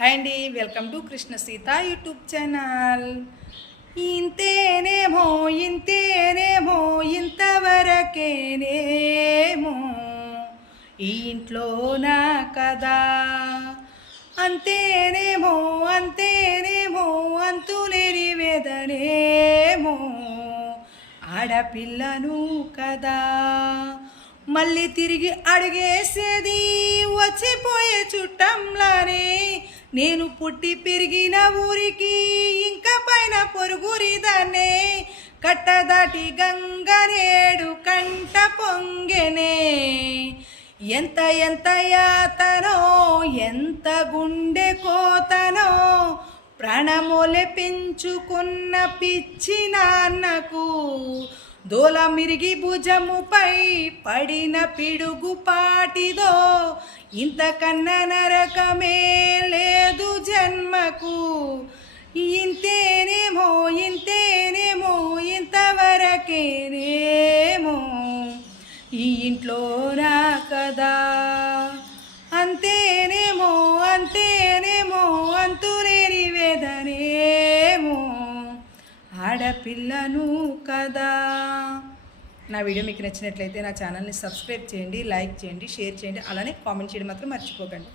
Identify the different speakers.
Speaker 1: Hi అండి welcome to Krishna Seetha YouTube channel. ఇంతేనేమో ఇంతేనేమో ఇంతవరకేనేమో ఈ ఇంట్లో నా కదా అంతేనేమో అంతేనేమో అంతులేని వేదనేమో ఆడపిల్లను కదా. మళ్ళీ తిరిగి అడిగేసేది వచ్చిపోయే చుట్టంలా నేను పుట్టి పెరిగిన ఊరికి ఇంకా పైన పొరుగురిదనే కట్టదాటి గంగనేడు కంట పొంగెనే. ఎంత ఎంత యాతనో ఎంత గుండె కోతనో ప్రాణమోలె పెంచుకున్న పిచ్చి నాన్నకు దోల మిరిగి భుజముపై పడిన పిడుగు పాటిదో ఇంతకన్నా నరకమే ఇంతేనేమో ఇంతేనేమో ఇంతవరకేనేమో ఈ ఇంట్లో నా కదా అంతేనేమో అంతేనేమో అంతులేని వేదనేమో ఆడపిల్లను కదా నా వీడియో మీకు నచ్చినట్లయితే నా ఛానల్ని సబ్స్క్రైబ్ చేయండి లైక్ చేయండి షేర్ చేయండి అలానే కామెంట్ చేయడం మాత్రం మర్చిపోకండి.